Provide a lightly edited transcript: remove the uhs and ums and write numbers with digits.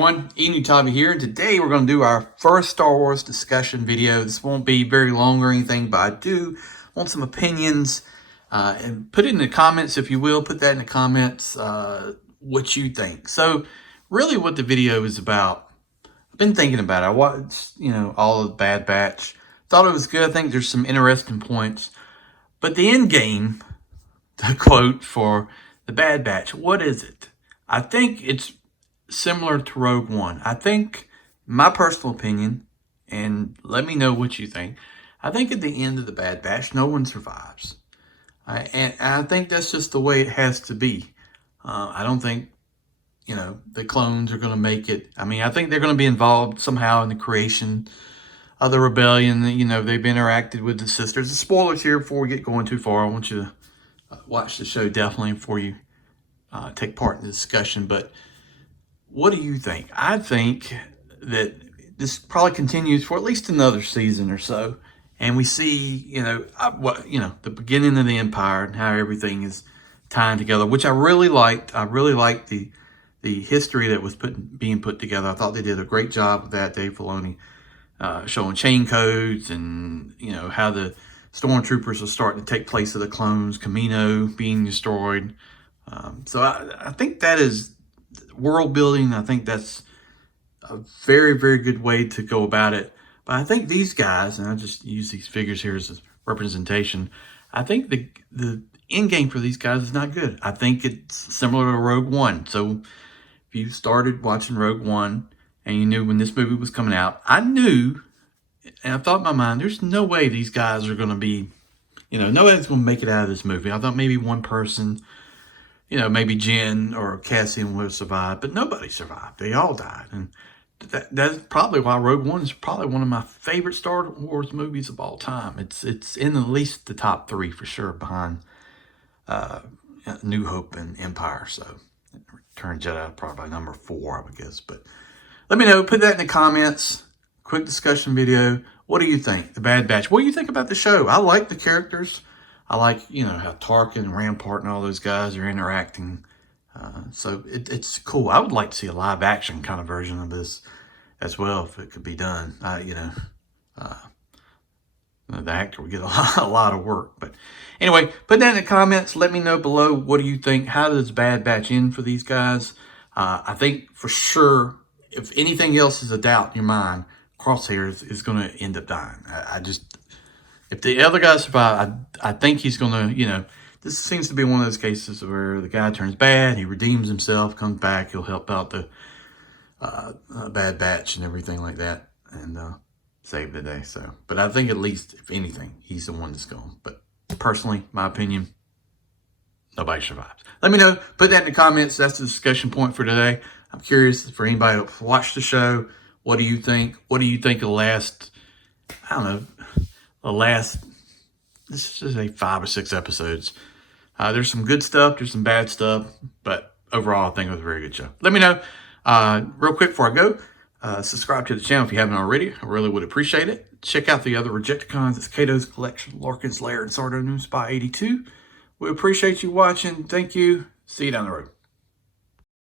everyone, Enewtabie here, and today we're going to do our first Star Wars discussion video. This won't be very long or anything, but I do want some opinions, and put it in the comments if you will. Put that in the comments, what you think. So really what the video is about, I've been thinking about it. I watched, all of Bad Batch. Thought it was good. I think there's some interesting points. But the end game, the quote for the Bad Batch, what is it? I think it's similar to Rogue One. I think, my personal opinion, and let me know what you think, I think at the end of the Bad Batch, no one survives. And I think that's just the way it has to be. I don't think, the clones are going to make it. I mean, I think they're going to be involved somehow in the creation of the rebellion. They've interacted with the sisters. The spoilers here before we get going too far. I want you to watch the show definitely before you take part in the discussion. But what do you think? I think that this probably continues for at least another season or so. And we see, the beginning of the Empire and how everything is tying together, which I really liked. I really liked the history that was being put together. I thought they did a great job with that. Dave Filoni showing chain codes and, how the stormtroopers are starting to take place of the clones, Camino being destroyed. So I think that is world building. I think that's a very, very good way to go about it. But I think these guys, and I just use these figures here as a representation, I think the end game for these guys is not good. I think it's similar to Rogue One. So if you started watching Rogue One and you knew when this movie was coming out, I knew, and I thought in my mind, there's no way these guys are going to be, nobody's going to make it out of this movie. I thought maybe one person, maybe Jen or Cassian would have survived, but nobody survived. They all died. And that's probably why Rogue One is probably one of my favorite Star Wars movies of all time. It's in at least the top 3 for sure, behind New Hope and Empire. So Return of the Jedi probably number 4, I would guess. But let me know. Put that in the comments. Quick discussion video. What do you think? The Bad Batch. What do you think about the show? I like the characters. I like, how Tarkin and Rampart and all those guys are interacting. So it's cool. I would like to see a live action kind of version of this as well, if it could be done. The actor would get a lot of work. But anyway, put that in the comments. Let me know below. What do you think? How does Bad Batch end for these guys? I think for sure, if anything else is a doubt in your mind, Crosshair is going to end up dying. If the other guys survive, I think he's going to, this seems to be one of those cases where the guy turns bad, he redeems himself, comes back, he'll help out the Bad Batch and everything like that, and save the day. So, but I think at least, if anything, he's the one that's going. But personally, my opinion, nobody survives. Let me know. Put that in the comments. That's the discussion point for today. I'm curious for anybody who watched the show. What do you think? What do you think of the last, let's just say 5 or 6 episodes. There's some good stuff, there's some bad stuff, but overall I think it was a very good show. Let me know. Real quick before I go, subscribe to the channel if you haven't already. I really would appreciate it. Check out the other Rejecticons. It's Kato's Collection, Larkin's Lair, and Sardo New Spy 82. We appreciate you watching. Thank you. See you down the road.